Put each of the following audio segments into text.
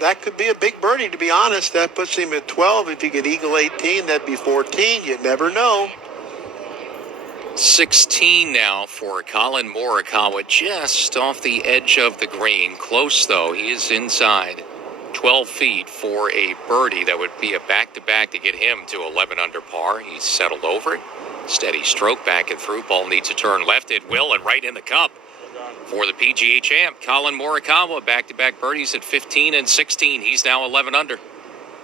That could be a big birdie, to be honest. That puts him at 12. If he could eagle 18, that'd be 14. You never know. 16 now for Colin Morikawa, just off the edge of the green. Close, though. He is inside 12 feet for a birdie. That would be a back-to-back to get him to 11 under par. He's settled over it. Steady stroke back and through. Ball needs to turn left. It will, and right in the cup for the PGA champ. Colin Morikawa, back-to-back birdies at 15 and 16. He's now 11 under.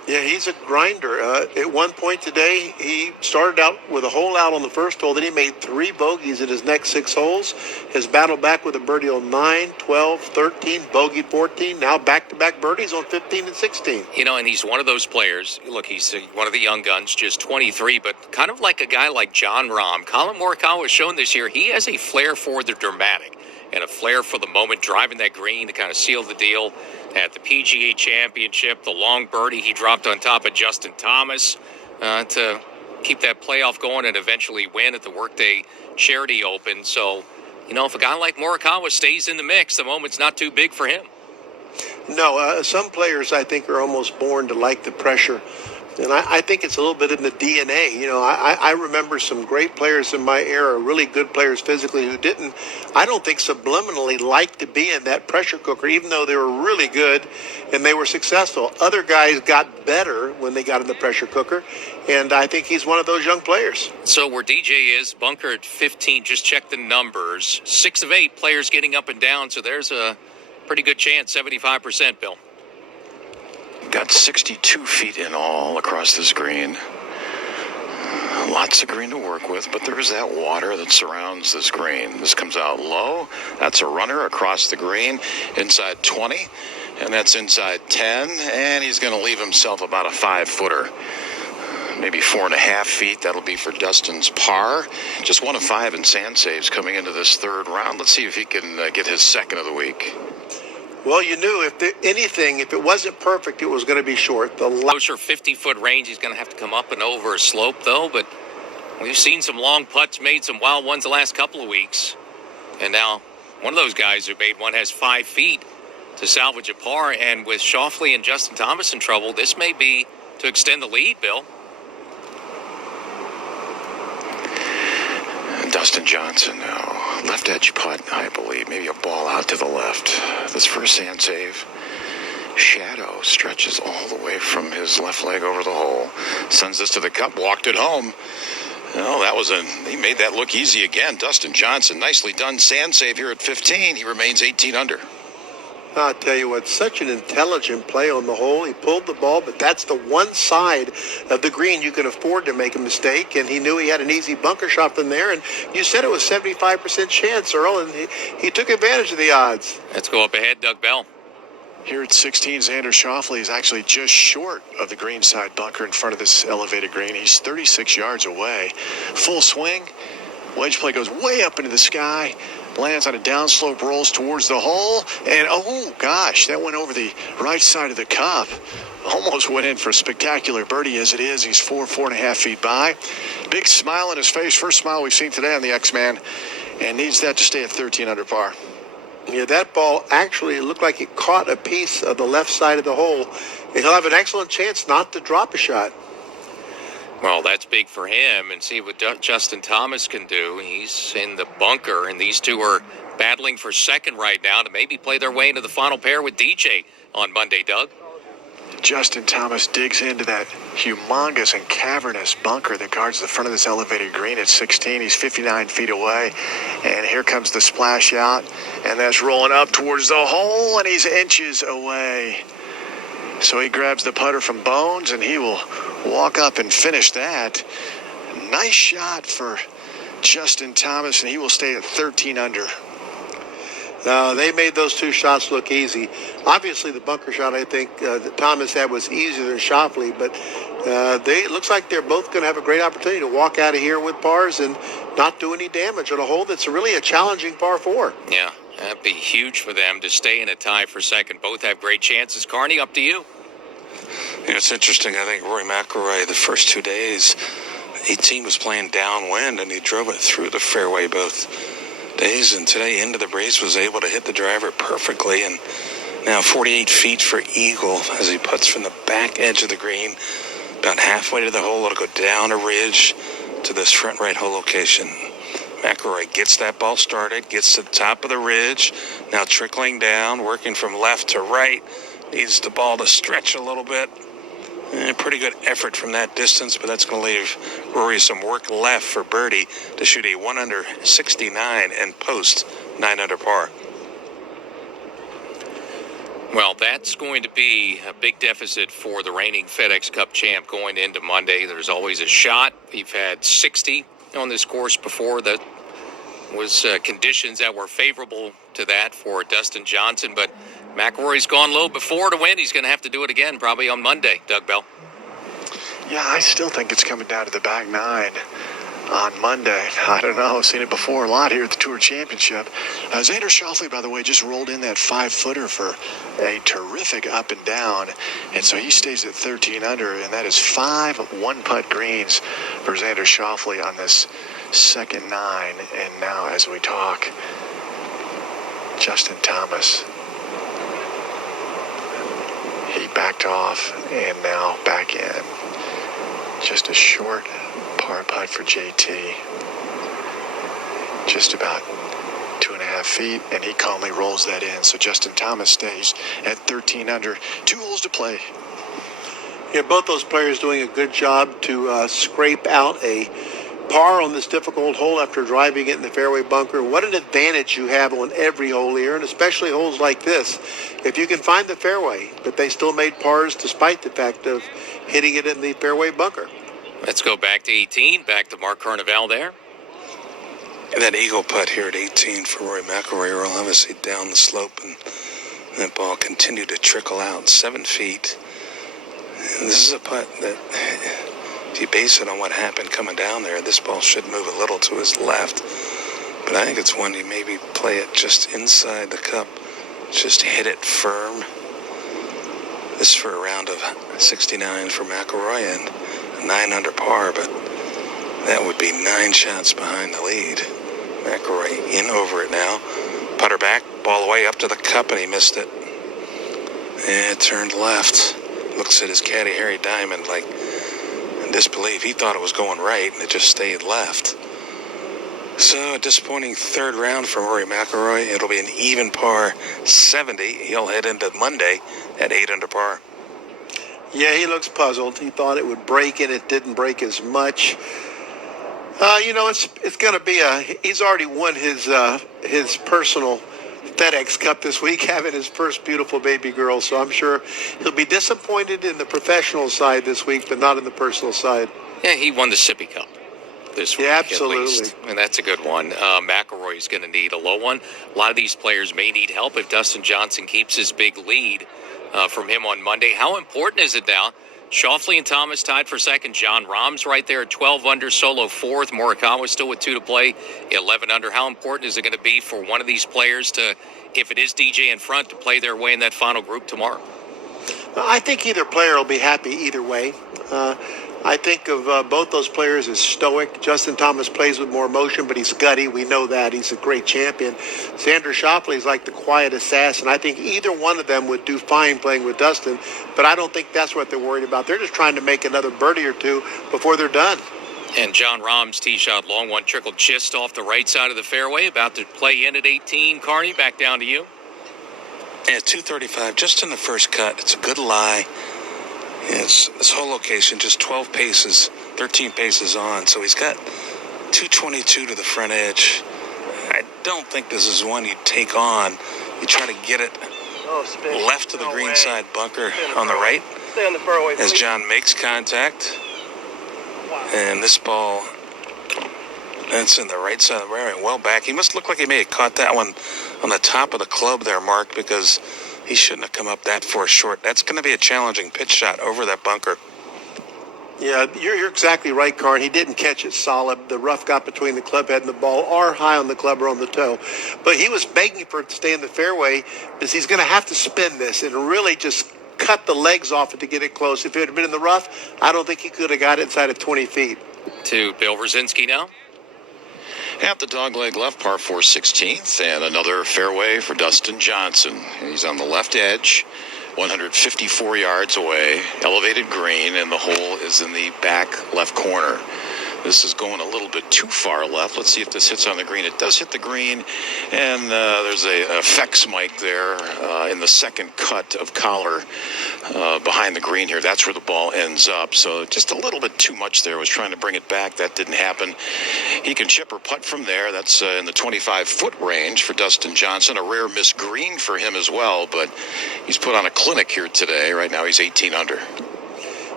Yeah, he's a grinder. At one point today, he started out with a hole out on the first hole. Then he made 3 bogeys in his next 6 holes. Has battled back with a birdie on 9, 12, 13, bogeyed 14. Now back-to-back birdies on 15 and 16. You know, and he's one of those players. Look, he's one of the young guns, just 23, but kind of like a guy like John Rahm. Colin Morikawa has shown this year he has a flair for the dramatic and a flair for the moment, driving that green to kind of seal the deal at the PGA Championship. The long birdie he dropped on top of Justin Thomas to keep that playoff going and eventually win at the Workday Charity Open. So, you know, if a guy like Morikawa stays in the mix, the moment's not too big for him. No, some players, I think, are almost born to like the pressure. And I think it's a little bit in the DNA. You know, I remember some great players in my era, really good players physically, who didn't, I don't think, subliminally like to be in that pressure cooker, even though they were really good and they were successful. Other guys got better when they got in the pressure cooker, and I think he's one of those young players. So where DJ is, bunker at 15, just check the numbers. 6 of 8 players getting up and down, so there's a pretty good chance, 75%, Bill. Got 62 feet in all across this green. Lots of green to work with, but there is that water that surrounds this green. This comes out low. That's a runner across the green, inside 20, and that's inside 10, and he's going to leave himself about a 5-footer. Maybe 4.5 feet. That'll be for Dustin's par. Just 1 of 5 in sand saves coming into this third round. Let's see if he can get his second of the week. Well, you knew if it wasn't perfect, it was going to be short. The closer 50-foot range, he's going to have to come up and over a slope, though. But we've seen some long putts, made some wild ones the last couple of weeks. And now one of those guys who made one has 5 feet to salvage a par. And with Schauffele and Justin Thomas in trouble, this may be to extend the lead, Bill. Dustin Johnson now. Left edge putt, I believe. Maybe a ball out to the left. This first sand save. Shadow stretches all the way from his left leg over the hole. Sends this to the cup. Walked it home. Well, he made that look easy again. Dustin Johnson, nicely done sand save here at 15. He remains 18 under. I'll tell you what, such an intelligent play on the hole. He pulled the ball, but that's the one side of the green you can afford to make a mistake, and he knew he had an easy bunker shot from there, and you said it was 75% chance, Earl, and he took advantage of the odds. Let's go up ahead, Doug Bell. Here at 16, Xander Schauffele is actually just short of the green side bunker in front of this elevated green. He's 36 yards away. Full swing. Wedge play goes way up into the sky. Lands on a downslope, rolls towards the hole, and oh gosh, that went over the right side of the cup. Almost went in for a spectacular birdie as it is. He's 4.5 feet by. Big smile on his face, first smile we've seen today on the X-Man, and needs that to stay at 13 under par. Yeah, that ball actually looked like it caught a piece of the left side of the hole, and he'll have an excellent chance not to drop a shot. Well, that's big for him, and see what Justin Thomas can do. He's in the bunker, and these two are battling for second right now to maybe play their way into the final pair with DJ on Monday, Doug. Justin Thomas digs into that humongous and cavernous bunker that guards the front of this elevated green at 16. He's 59 feet away, and here comes the splash out, and that's rolling up towards the hole, and he's inches away. So he grabs the putter from Bones, and he will walk up and finish that. Nice shot for Justin Thomas, and he will stay at 13 under. They made those two shots look easy. Obviously, the bunker shot, I think, that Thomas had was easier than Schauffele, but it looks like they're both going to have a great opportunity to walk out of here with pars and not do any damage on a hole that's really a challenging par 4. Yeah, that'd be huge for them to stay in a tie for second. Both have great chances. Carney, up to you. You know, it's interesting. I think Rory McIlroy, the first 2 days, 18 was playing downwind, and he drove it through the fairway both days. And today, into the breeze, was able to hit the driver perfectly. And Now 48 feet for eagle as he puts from the back edge of the green. About halfway to the hole, it'll go down a ridge to this front right hole location. McIlroy gets that ball started, gets to the top of the ridge, now trickling down, working from left to right. Needs the ball to stretch a little bit. Pretty good effort from that distance, but that's going to leave Rory some work left for birdie to shoot a 1 under 69 and post 9 under par. Well, that's going to be a big deficit for the reigning FedEx Cup champ going into Monday. There's always a shot. We've had 60 on this course before. That was conditions that were favorable to that for Dustin Johnson. But McIlroy's gone low before to win. He's going to have to do it again probably on Monday, Doug Bell. Yeah, I still think it's coming down to the back nine on Monday. I don't know. I've seen it before a lot here at the Tour Championship. Xander Schauffele, by the way, just rolled in that 5-footer for a terrific up and down. And so he stays at 13 under, and that is 5 one-putt greens for Xander Schauffele on this second 9. And now, as we talk, Justin Thomas. He backed off and now back in. Just a short par putt for JT. Just about 2.5 feet, and he calmly rolls that in. So Justin Thomas stays at 13 under. 2 holes to play. Yeah, both those players doing a good job to scrape out a par on this difficult hole after driving it in the fairway bunker. What an advantage you have on every hole here, and especially holes like this. If you can find the fairway, but they still made pars despite the fact of hitting it in the fairway bunker. Let's go back to 18, back to Mark Carnevale there. And that eagle putt here at 18 for Rory McIlroy will obviously down the slope, and that ball continued to trickle out 7 feet. And this is a putt that, if you base it on what happened coming down there, this ball should move a little to his left. But I think it's one you maybe play it just inside the cup, just hit it firm. This for a round of 69 for McIlroy and 9 under par, but that would be 9 shots behind the lead. McIlroy in over it now. Putter back, ball away up to the cup, and he missed it. And it turned left. Looks at his caddy, Harry Diamond, like in disbelief. He thought it was going right, and it just stayed left. So a disappointing third round for Rory McIlroy. It'll be an even par 70. He'll head into Monday at 8 under par. Yeah, he looks puzzled. He thought it would break, and it didn't break as much. It's going to be he's already won his personal FedEx Cup this week, having his first beautiful baby girl. So I'm sure he'll be disappointed in the professional side this week, but not in the personal side. Yeah, he won the Sippy Cup this week, yeah, absolutely. at least. And that's a good one. McIlroy is going to need a low one. A lot of these players may need help if Dustin Johnson keeps his big lead from him on Monday. How important is it now? Schauffele and Thomas tied for second. John Rahm's right there at 12 under, solo fourth. Morikawa still with 2 to play, 11 under. How important is it going to be for one of these players to, if it is DJ in front, to play their way in that final group tomorrow? I think either player will be happy either way. I think of both those players as stoic. Justin Thomas plays with more emotion, but he's gutty. We know that. He's a great champion. Xander Schauffele is like the quiet assassin. I think either one of them would do fine playing with Dustin, but I don't think that's what they're worried about. They're just trying to make another birdie or two before they're done. And John Rahm's tee shot, long one, trickled just off the right side of the fairway, about to play in at 18. Carney, back down to you. Yeah, 235, just in the first cut. It's a good lie. It's this whole location, just 12 paces, 13 paces on. So he's got 222 to the front edge. I don't think this is one you take on. You try to get it left to the green side bunker on the right. Stay on the fairway, as John makes contact. And this ball, that's in the right side of the fairway, well back. He must look like he may have caught that one on the top of the club there, Mark, because he shouldn't have come up that far short. That's going to be a challenging pitch shot over that bunker. Yeah, you're exactly right, Carn. He didn't catch it solid. The rough got between the club head and the ball, or high on the club or on the toe. But he was begging for it to stay in the fairway because he's going to have to spin this and really just cut the legs off it to get it close. If it had been in the rough, I don't think he could have got it inside of 20 feet. To Bill Rosinski now. At the dogleg left, par 4 16th, and another fairway for Dustin Johnson. He's on the left edge, 154 yards away, elevated green, and the hole is in the back left corner. This is going a little bit too far left. Let's see if this hits on the green. It does hit the green, and there's a effects mic there in the second cut of collar behind the green here. That's where the ball ends up. So just a little bit too much there. Was trying to bring it back. That didn't happen. He can chip or putt from there. That's in the 25-foot range for Dustin Johnson. A rare miss green for him as well, but he's put on a clinic here today. Right now he's 18 under.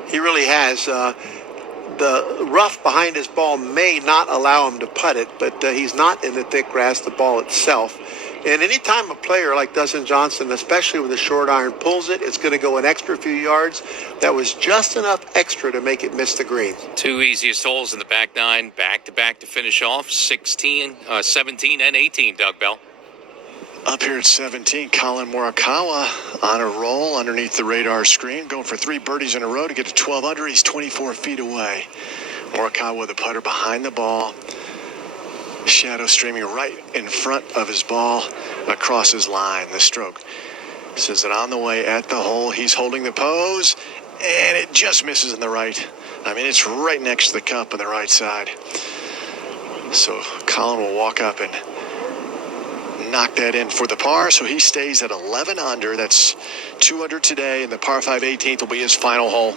He really has. The rough behind his ball may not allow him to putt it, but he's not in the thick grass, the ball itself. And anytime a player like Dustin Johnson, especially with a short iron, pulls it, it's going to go an extra few yards. That was just enough extra to make it miss the green. Two easiest holes in the back nine, back-to-back to finish off, 16, 17, and 18, Doug Bell. Up here at 17, Colin Morikawa on a roll underneath the radar screen, going for 3 birdies in a row to get to 12 under. He's 24 feet away. Morikawa with a putter behind the ball. Shadow streaming right in front of his ball across his line. The stroke says it on the way at the hole. He's holding the pose, and it just misses in the right. I mean, it's right next to the cup on the right side. So Colin will walk up and knock that in for the par, so he stays at 11 under. That's 2 under today, and the par 5 18th will be his final hole.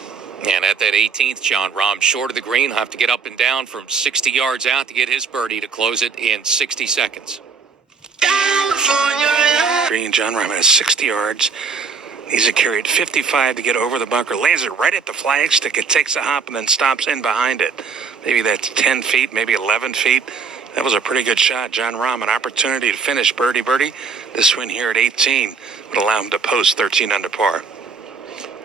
And at that 18th, Jon Rahm, short of the green, will have to get up and down from 60 yards out to get his birdie to close it in 60 seconds. Green, Jon Rahm has 60 yards. Needs to carry it 55 to get over the bunker. Lands it right at the flagstick. It takes a hop and then stops in behind it. Maybe that's 10 feet, maybe 11 feet. That was a pretty good shot. Jon Rahm, an opportunity to finish birdie. This win here at 18 would allow him to post 13 under par.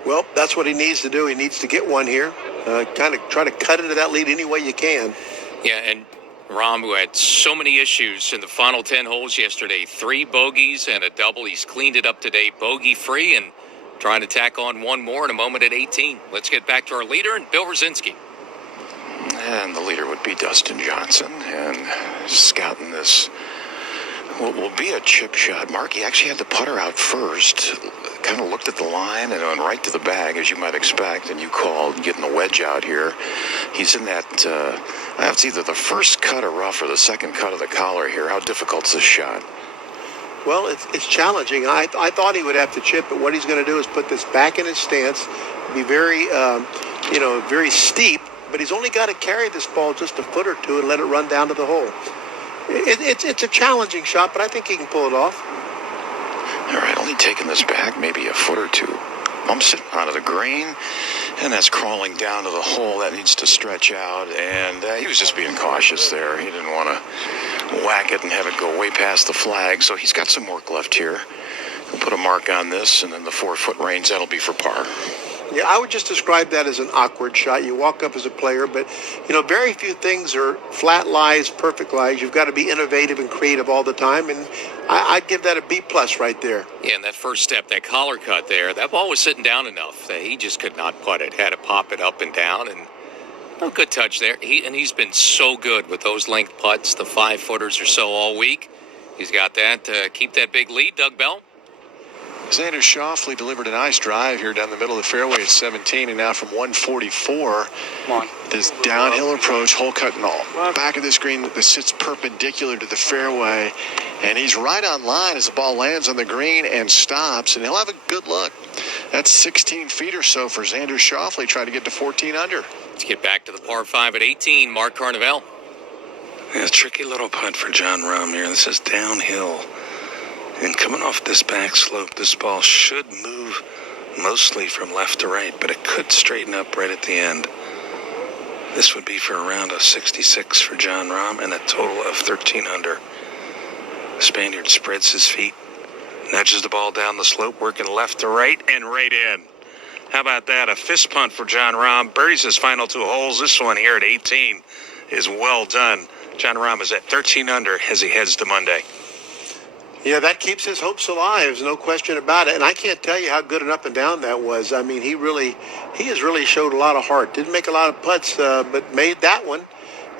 Well, that's what he needs to do. He needs to get one here. Kind of try to cut into that lead any way you can. Yeah, and Rahm, who had so many issues in the final 10 holes yesterday, 3 bogeys and a double. He's cleaned it up today, bogey-free, and trying to tack on one more in a moment at 18. Let's get back to our leader, and Bill Rosinski. And the leader would be Dustin Johnson, and scouting this what will be a chip shot. Markey actually had the putter out first, kind of looked at the line and went right to the bag, as you might expect, and you called getting the wedge out here. He's in that, it's either the first cut of rough or the second cut of the collar here. How difficult's this shot? Well, it's challenging. I thought he would have to chip, but what he's going to do is put this back in his stance, be very, very steep, but he's only got to carry this ball just a foot or two and let it run down to the hole. It's a challenging shot, but I think he can pull it off. All right, only taking this back maybe a foot or two. Bumps it onto the green, and that's crawling down to the hole. That needs to stretch out, and he was just being cautious there. He didn't want to whack it and have it go way past the flag, so he's got some work left here. He'll put a mark on this, and then the 4-foot range, that'll be for par. Yeah, I would just describe that as an awkward shot. You walk up as a player, but, very few things are flat lies, perfect lies. You've got to be innovative and creative all the time, and I'd give that a B+ right there. Yeah, and that first step, that collar cut there, that ball was sitting down enough that he just could not putt it. Had to pop it up and down, and no good touch there. He's been so good with those length putts, the 5-footers or so all week. He's got that to keep that big lead. Doug Bell? Xander Schauffele delivered a nice drive here down the middle of the fairway at 17, and now from 144, this downhill approach, hole cut and all. Back of this green that sits perpendicular to the fairway, and he's right on line as the ball lands on the green and stops, and he'll have a good look. That's 16 feet or so for Xander Schauffele, trying to get to 14 under. Let's get back to the par 5 at 18. Mark Carnevale. Yeah, tricky little putt for Jon Rahm here. This is downhill. And coming off this back slope, this ball should move mostly from left to right, but it could straighten up right at the end. This would be for a round of 66 for Jon Rahm and a total of 13 under. The Spaniard spreads his feet, nudges the ball down the slope, working left to right and right in. How about that? A fist punt for Jon Rahm. Birdies his final 2 holes. This one here at 18 is well done. Jon Rahm is at 13 under as he heads to Monday. Yeah, that keeps his hopes alive. There's no question about it. And I can't tell you how good an up and down that was. I mean, he has really showed a lot of heart. Didn't make a lot of putts, but made that one.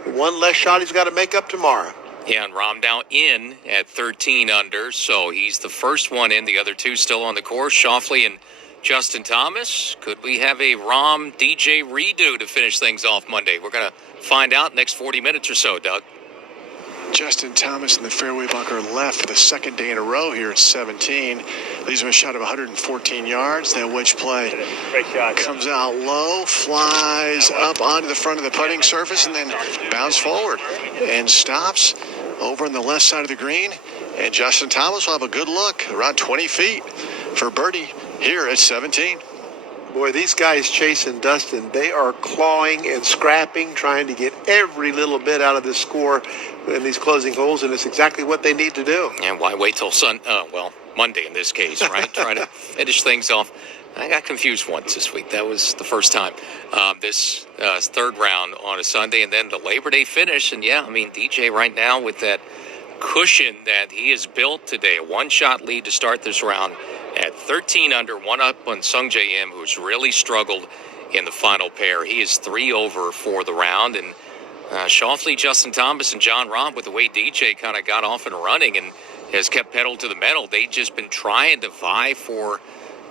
One less shot he's got to make up tomorrow. Yeah, and Rahm now in at 13 under, so he's the first one in. The other two still on the course, Schauffele and Justin Thomas. Could we have a Rahm DJ redo to finish things off Monday? We're going to find out next 40 minutes or so, Doug. Justin Thomas in the fairway bunker left for the second day in a row here at 17. Leaves him a shot of 114 yards. That wedge play comes out low, flies up onto the front of the putting surface, and then bounces forward and stops over on the left side of the green. And Justin Thomas will have a good look, around 20 feet for birdie here at 17. Boy, these guys chasing Dustin, they are clawing and scrapping, trying to get every little bit out of this score in these closing holes, and it's exactly what they need to do. And why wait till Monday in this case, right? Try to finish things off. I got confused once this week. That was the first time. This third round on a Sunday, and then the Labor Day finish. And yeah, I mean, DJ right now with that cushion that he has built today, a one-shot lead to start this round at 13 under, one up on Sung J M, who's really struggled in the final pair. He is 3 over for the round, and Schauffele, Justin Thomas, and John Rahm, with the way DJ kind of got off and running and has kept pedal to the metal, they've just been trying to vie for,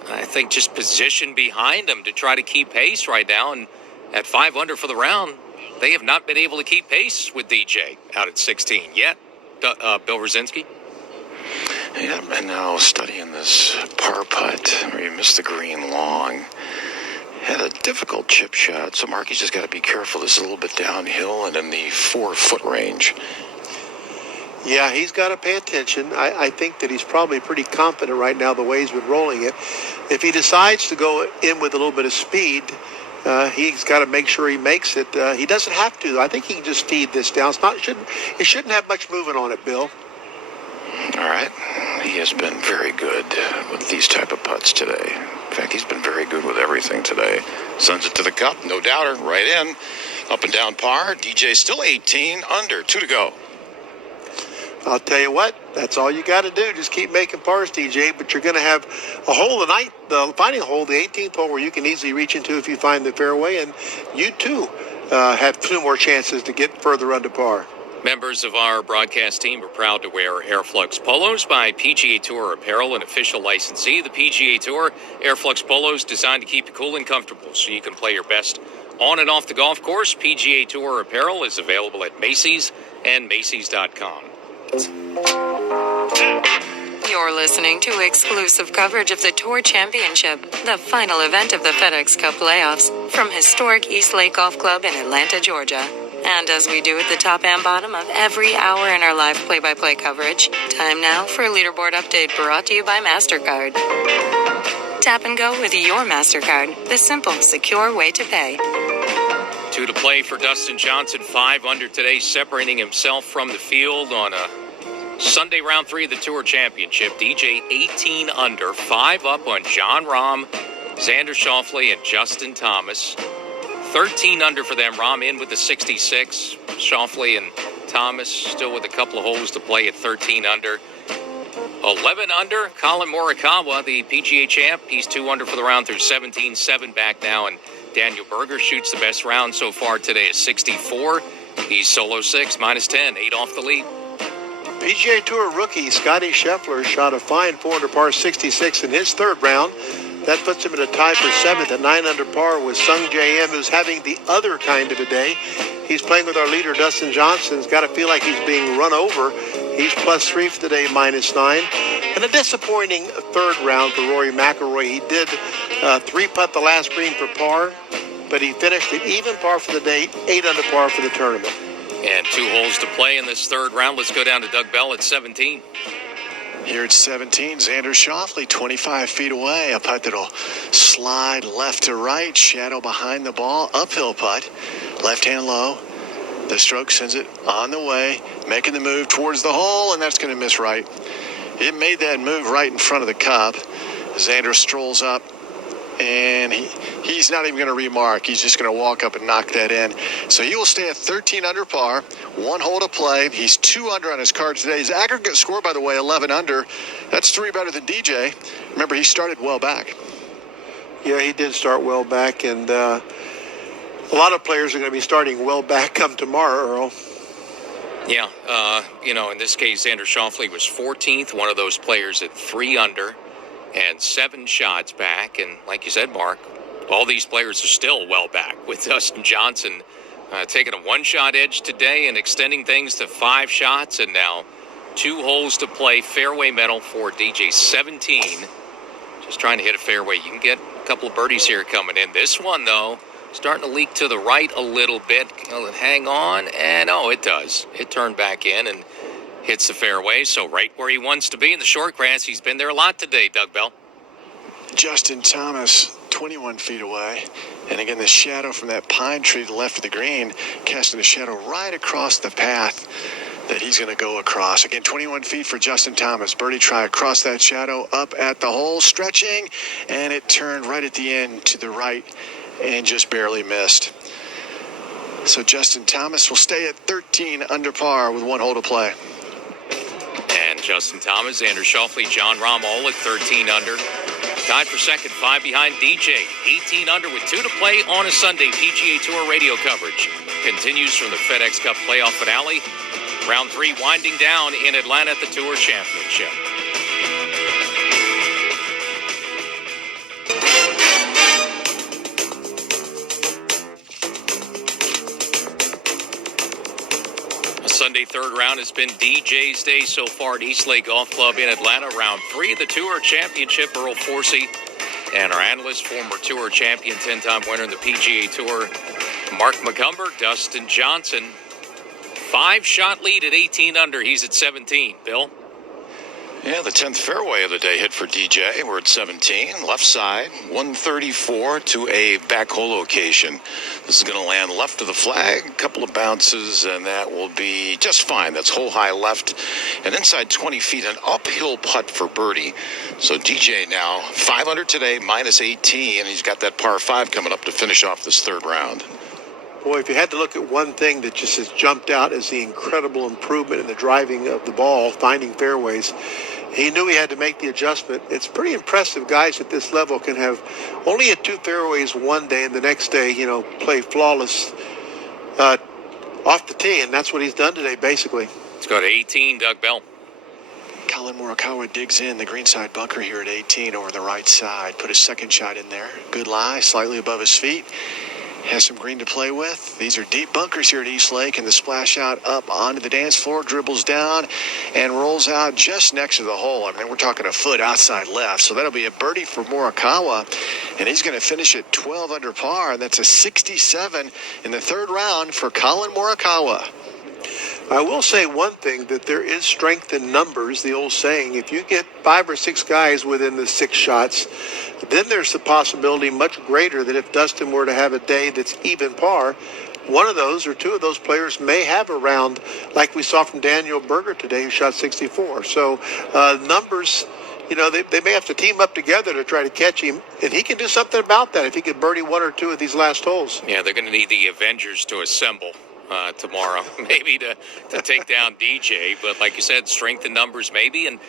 I think, just position behind him to try to keep pace right now. And at 5 under for the round, they have not been able to keep pace with DJ out at 16 yet. Bill Rosinski? Yeah, and now studying this par putt where he missed the green long. Had a difficult chip shot, so Marky's just got to be careful. This is a little bit downhill and in the 4-foot range. Yeah, he's got to pay attention. I think that he's probably pretty confident right now the way he's been rolling it. If he decides to go in with a little bit of speed, he's got to make sure he makes it. He doesn't have to. I think he can just feed this down. It shouldn't have much movement on it, Bill. All right. He has been very good with these type of putts today. In fact, he's been very good with everything today. Sends it to the cup, no doubter, right in. Up and down par. DJ still 18 under, 2 to go. I'll tell you what, that's all you got to do. Just keep making pars, DJ, but you're going to have a hole tonight, the final hole, the 18th hole, where you can easily reach into if you find the fairway, and you too have 2 more chances to get further under par. Members of our broadcast team are proud to wear Airflux Polos by PGA Tour Apparel, an official licensee. The PGA Tour Airflux Polos designed to keep you cool and comfortable so you can play your best on and off the golf course. PGA Tour Apparel is available at Macy's and Macy's.com. You're listening to exclusive coverage of the Tour Championship, the final event of the FedEx Cup playoffs, from historic East Lake Golf Club in Atlanta, Georgia. And as we do at the top and bottom of every hour in our live play-by-play coverage, time now for a leaderboard update brought to you by MasterCard. Tap and go with your MasterCard, the simple, secure way to pay. 2 to play for Dustin Johnson, 5 under today, separating himself from the field on a Sunday round 3 of the Tour Championship. DJ 18 under, 5 up on John Rahm, Xander Schauffele, and Justin Thomas. 13 under for them. Rahm in with the 66. Schauffele and Thomas still with a couple of holes to play at 13 under. 11 under, Colin Morikawa, the PGA champ. He's 2 under for the round through 17, 7 back now. And Daniel Berger shoots the best round so far today at 64. He's solo 6, minus 10, 8 off the lead. PGA Tour rookie Scotty Scheffler shot a fine 4 under par 66 in his third round. That puts him in a tie for 7th at 9 under par with Sung J M, who's having the other kind of a day. He's playing with our leader, Dustin Johnson. He's got to feel like he's being run over. He's +3 for the day, minus 9. And a disappointing third round for Rory McIlroy. He did 3-putt the last green for par, but he finished at even par for the day, 8 under par for the tournament. And 2 holes to play in this third round. Let's go down to Doug Bell at 17. Here at 17, Xander Schauffele, 25 feet away. A putt that'll slide left to right, shadow behind the ball, uphill putt, left hand low. The stroke sends it on the way, making the move towards the hole, and that's going to miss right. It made that move right in front of the cup. Xander strolls up, and he's not even going to remark. He's just going to walk up and knock that in. So he will stay at 13 under par, 1 hole to play. He's 2 under on his card today. His aggregate score, by the way, 11 under. That's 3 better than DJ. Remember, he started well back. Yeah, he did start well back, and a lot of players are going to be starting well back come tomorrow, Earl. Yeah, in this case, Xander Schauffele was 14th, one of those players at 3 under and 7 shots back. And like you said, Mark, all these players are still well back, with Dustin Johnson taking a 1-shot edge today and extending things to 5 shots, and now 2 holes to play. Fairway medal for DJ 17. Just trying to hit a fairway. You can get a couple of birdies here coming in. This one, though, starting to leak to the right a little bit. Hang on, and it does. It turned back in and hits the fairway, so right where he wants to be in the short grass. He's been there a lot today, Doug Bell. Justin Thomas, 21 feet away. And again, the shadow from that pine tree to the left of the green, casting a shadow right across the path that he's going to go across. Again, 21 feet for Justin Thomas. Birdie try across that shadow, up at the hole, stretching, and it turned right at the end to the right and just barely missed. So Justin Thomas will stay at 13 under par with 1 hole to play. And Justin Thomas, Xander Schauffele, John Rahm all at 13 under. Tied for second, 5 behind DJ. 18 under with 2 to play on a Sunday. PGA Tour radio coverage continues from the FedEx Cup playoff finale. Round 3 winding down in Atlanta at the Tour Championship. Sunday third round has been DJ's day so far at East Lake Golf Club in Atlanta. Round 3 of the Tour Championship, Earl Forsey and our analyst, former Tour champion, 10-time winner in the PGA Tour, Mark McCumber. Dustin Johnson, 5-shot lead at 18 under. He's at 17. Bill? Yeah, the 10th fairway of the day hit for DJ. We're at 17, left side, 134 to a back hole location. This is going to land left of the flag, a couple of bounces, and that will be just fine. That's hole high left, and inside 20 feet, an uphill putt for birdie. So DJ now 5 under today, minus 18, and he's got that par 5 coming up to finish off this third round. Boy, if you had to look at one thing that just has jumped out as the incredible improvement in the driving of the ball, finding fairways, he knew he had to make the adjustment. It's pretty impressive guys at this level can have only hit 2 fairways one day and the next day, play flawless off the tee, and that's what he's done today, basically. Let's go to 18, Doug Bell. Colin Morikawa digs in the greenside bunker here at 18 over the right side. Put his second shot in there. Good lie, slightly above his feet. Has some green to play with. These are deep bunkers here at East Lake, and the splash out up onto the dance floor, dribbles down, and rolls out just next to the hole. I mean, we're talking a foot outside left, so that'll be a birdie for Morikawa, and he's going to finish at 12 under par. That's a 67 in the third round for Colin Morikawa. I will say one thing, that there is strength in numbers, the old saying. If you get 5 or 6 guys within the 6 shots, then there's the possibility much greater that if Dustin were to have a day that's even par, one of those or 2 of those players may have a round like we saw from Daniel Berger today, who shot 64. So numbers, they may have to team up together to try to catch him, and he can do something about that if he could birdie 1 or 2 of these last holes. Yeah, they're going to need the Avengers to assemble tomorrow, maybe to take down DJ. But like you said, strength in numbers maybe. And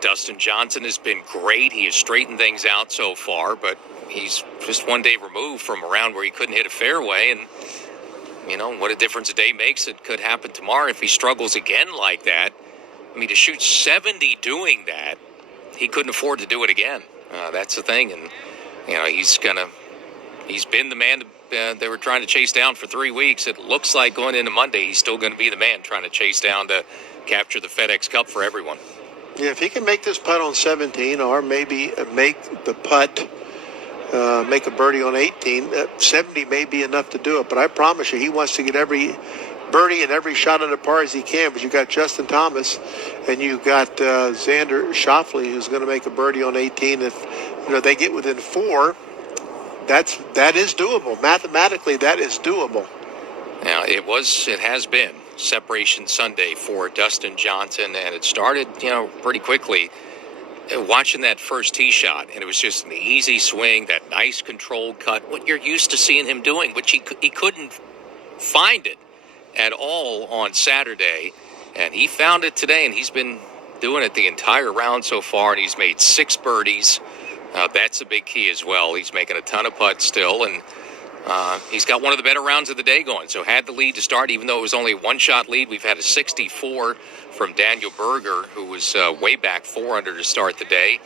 Dustin Johnson has been great. He has straightened things out so far, but he's just one day removed from around where he couldn't hit a fairway. And, what a difference a day makes. It could happen tomorrow if he struggles again like that. I mean, to shoot 70 doing that, he couldn't afford to do it again. That's the thing. And, he's been the man they were trying to chase down for 3 weeks. It looks like going into Monday, he's still going to be the man trying to chase down to capture the FedEx Cup for everyone. Yeah, if he can make this putt on 17, or maybe make the putt, make a birdie on 18, 70 may be enough to do it. But I promise you, he wants to get every birdie and every shot on the par as he can. But you've got Justin Thomas, and you've got Xander Schauffele, who's going to make a birdie on 18. If they get within 4, that is doable. Mathematically, that is doable. Now, it has been Separation Sunday for Dustin Johnson, and it started, pretty quickly. Watching that first tee shot, and it was just an easy swing, that nice controlled cut, what you're used to seeing him doing, which he couldn't find it at all on Saturday, and he found it today, and he's been doing it the entire round so far, and he's made 6 birdies. That's a big key as well. He's making a ton of putts still, and He's got one of the better rounds of the day going, so had the lead to start, even though it was only a one-shot lead. We've had a 64 from Daniel Berger, who was way back 4 under to start the day.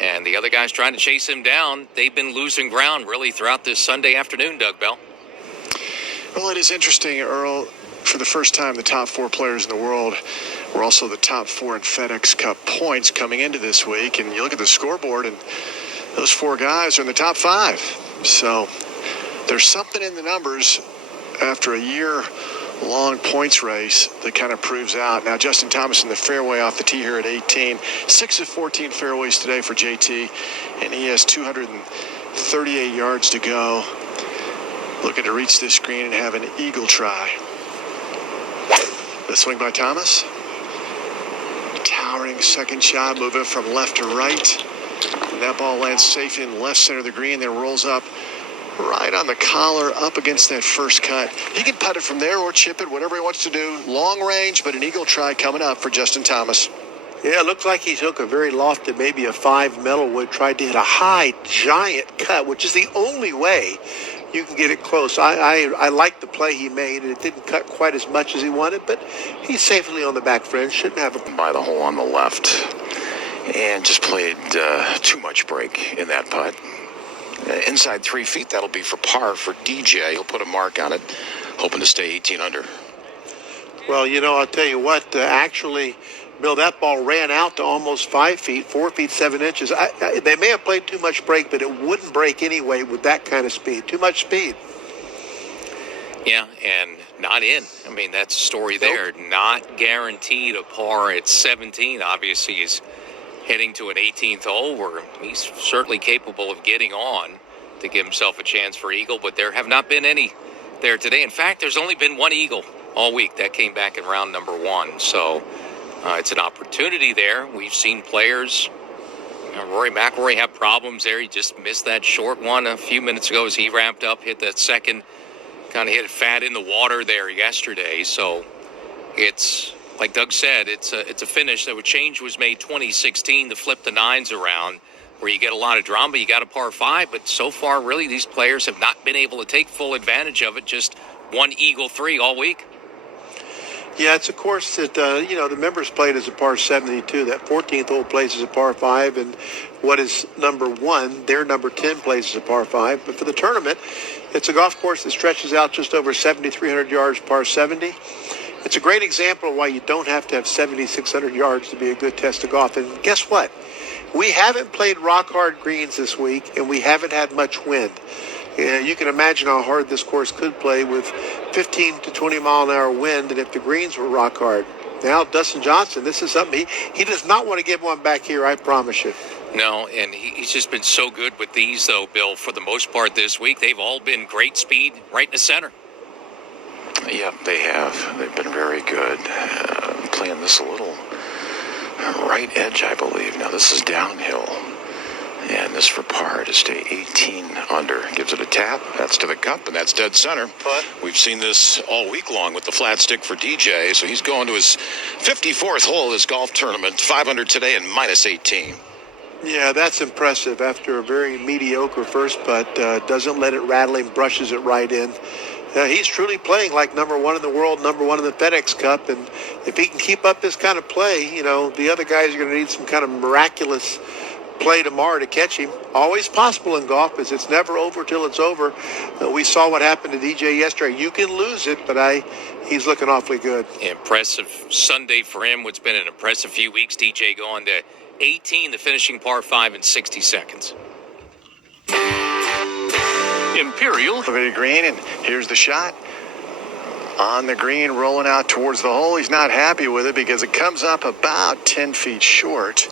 And the other guys trying to chase him down. They've been losing ground, really, throughout this Sunday afternoon, Doug Bell. Well, it is interesting, Earl. For the first time, the top 4 players in the world were also the top 4 in FedEx Cup points coming into this week. And you look at the scoreboard, and those 4 guys are in the top 5. So there's something in the numbers after a year-long points race that kind of proves out. Now, Justin Thomas in the fairway off the tee here at 18. 6 of 14 fairways today for JT, and he has 238 yards to go. Looking to reach this green and have an eagle try. The swing by Thomas. Towering second shot, moving from left to right. And that ball lands safe in left center of the green, then rolls up right on the collar, up against that first cut. He can putt it from there or chip it, whatever he wants to do. Long range, but an eagle try coming up for Justin Thomas. Yeah, it looks like he took a very lofted, maybe a 5 metalwood, tried to hit a high, giant cut, which is the only way you can get it close. I like the play he made, and it didn't cut quite as much as he wanted, but he's safely on the back fringe. Shouldn't have a... By the hole on the left. And just played too much break in that putt. Inside 3 feet, that'll be for par for DJ. He'll put a mark on it, hoping to stay 18 under. Well, you know, I'll tell you what, actually, Bill, that ball ran out to almost 5 feet, 4 feet, 7 inches. They may have played too much break, but it wouldn't break anyway with that kind of speed. Too much speed. Yeah, and not in. I mean, that's a story there. Not guaranteed a par at 17. Obviously, he's heading to an 18th hole where he's certainly capable of getting on to give himself a chance for eagle, but there have not been any there today. In fact, there's only been one eagle all week. That came back in round number 1. So it's an opportunity there. We've seen players, Rory McIlroy, have problems there. He just missed that short one a few minutes ago as he ramped up, hit that second, kind of hit it fat in the water there yesterday. So it's, like Doug said, it's a finish. That change was made 2016 to flip the 9s around, where you get a lot of drama. You got a par 5, but so far, really, these players have not been able to take full advantage of it. Just one eagle 3 all week. Yeah, it's a course that, the members played as a par 72. That 14th hole plays as a par 5, and what is number 1, their number 10 plays as a par 5. But for the tournament, it's a golf course that stretches out just over 7,300 yards, par 70. It's a great example of why you don't have to have 7,600 yards to be a good test of golf. And guess what? We haven't played rock-hard greens this week, and we haven't had much wind. You can imagine how hard this course could play with 15 to 20-mile-an-hour wind, and if the greens were rock-hard. Now, Dustin Johnson, this is something he does not want to give one back here, I promise you. No, and he's just been so good with these, though, Bill, for the most part this week. They've all been great speed right in the center. Yep, they have. They've been very good. Playing this a little right edge, I believe. Now, this is downhill. And this for par to stay 18 under. Gives it a tap. That's to the cup, and that's dead center. But we've seen this all week long with the flat stick for DJ. So he's going to his 54th hole of this golf tournament. 500 today and minus 18. Yeah, that's impressive. After a very mediocre first putt, doesn't let it rattle him, brushes it right in. He's truly playing like number 1 in the world, number 1 in the FedEx Cup. And if he can keep up this kind of play, the other guys are going to need some kind of miraculous play tomorrow to catch him. Always possible in golf, because it's never over till it's over. We saw what happened to DJ yesterday. You can lose it, but he's looking awfully good. Impressive Sunday for him. What's been an impressive few weeks. DJ going to 18, the finishing par 5 in 60 seconds. Imperial. Very green, and here's the shot. On the green, rolling out towards the hole. He's not happy with it because it comes up about 10 feet short.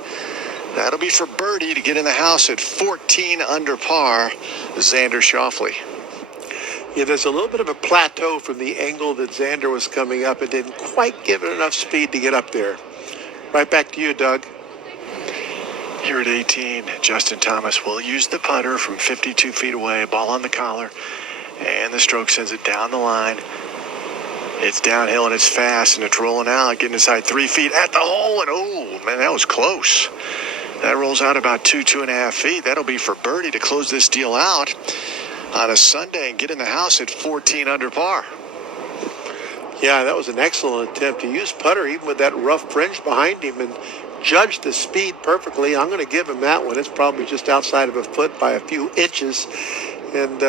That'll be for birdie to get in the house at 14 under par, Xander Schauffele. Yeah, there's a little bit of a plateau from the angle that Xander was coming up. It didn't quite give it enough speed to get up there. Right back to you, Doug. Here at 18, Justin Thomas will use the putter from 52 feet away, ball on the collar, and the stroke sends it down the line. It's downhill and it's fast, and it's rolling out, getting inside 3 feet at the hole, and oh, man, that was close. That rolls out about 2.5 feet. That'll be for birdie to close this deal out. on a Sunday and get in the house at 14 under par. Yeah, that was an excellent attempt. He used putter even with that rough fringe behind him and judged the speed perfectly. I'm going to give him that one. It's probably just outside of a foot by a few inches. And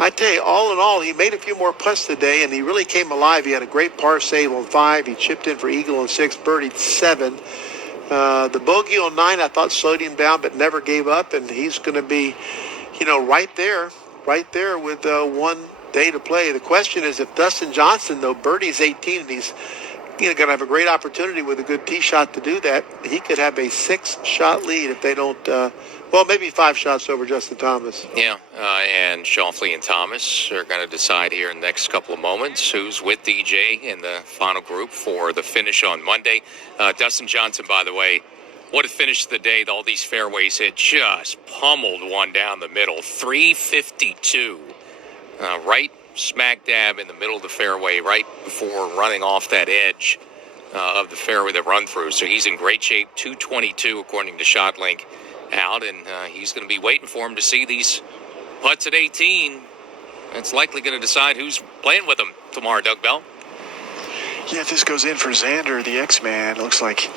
I tell you, all in all, he made a few more putts today, and he really came alive. He had a great par save on 5. He chipped in for eagle on 6, birdied 7. The bogey on 9, I thought slowed him down, but never gave up, and he's going to be, right there with one day to play. The question is if Dustin Johnson, though, birdies 18, and he's going to have a great opportunity with a good tee shot to do that. He could have a 6-shot lead if they don't, maybe 5 shots over Justin Thomas. Yeah, and Schauffele and Thomas are going to decide here in the next couple of moments who's with DJ in the final group for the finish on Monday. Dustin Johnson, by the way, what a finish of the day. All these fairways hit, just pummeled one down the middle. 352, right smack dab in the middle of the fairway, right before running off that edge of the fairway that run through. So he's in great shape. 222 according to ShotLink out, and he's going to be waiting for him to see these putts at 18. That's likely going to decide who's playing with him tomorrow, Doug Bell. Yeah, if this goes in for Xander, the X-Man, it looks like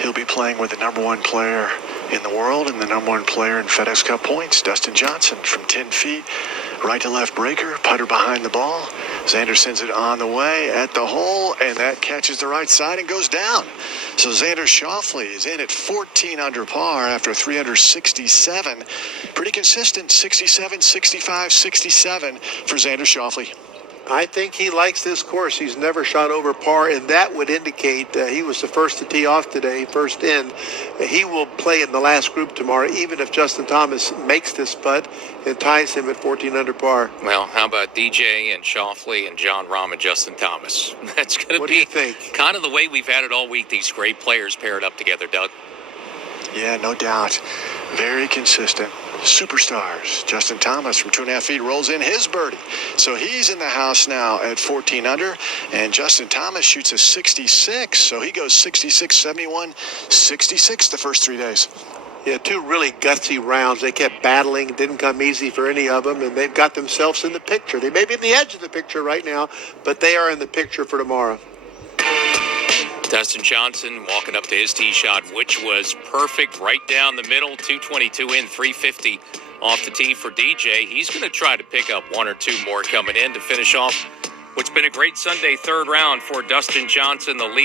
he'll be playing with the number 1 player in the world and the number 1 player in FedEx Cup points, Dustin Johnson, from 10 feet. Right to left breaker, putter behind the ball. Xander sends it on the way at the hole, and that catches the right side and goes down. So Xander Schauffele is in at 14 under par after 367. Pretty consistent, 67, 65, 67 for Xander Schauffele. I think he likes this course. He's never shot over par, and that would indicate he was the first to tee off today, first in. He will play in the last group tomorrow, even if Justin Thomas makes this putt and ties him at 14 under par. Well, how about DJ and Schauffele and John Rahm and Justin Thomas? That's going to be what do you think? Kind of the way we've had it all week, these great players paired up together, Doug. Yeah, no doubt. Very consistent. Superstars. Justin Thomas from 2.5 feet rolls in his birdie. So he's in the house now at 14 under, and Justin Thomas shoots a 66. So he goes 66, 71, 66 the first 3 days. Yeah, 2 really gutsy rounds. They kept battling. It didn't come easy for any of them, and they've got themselves in the picture. They may be in the edge of the picture right now, but they are in the picture for tomorrow. Dustin Johnson walking up to his tee shot, which was perfect right down the middle. 222 in, 350 off the tee for DJ. He's going to try to pick up 1 or 2 more coming in to finish off what's been a great Sunday third round for Dustin Johnson, the lead.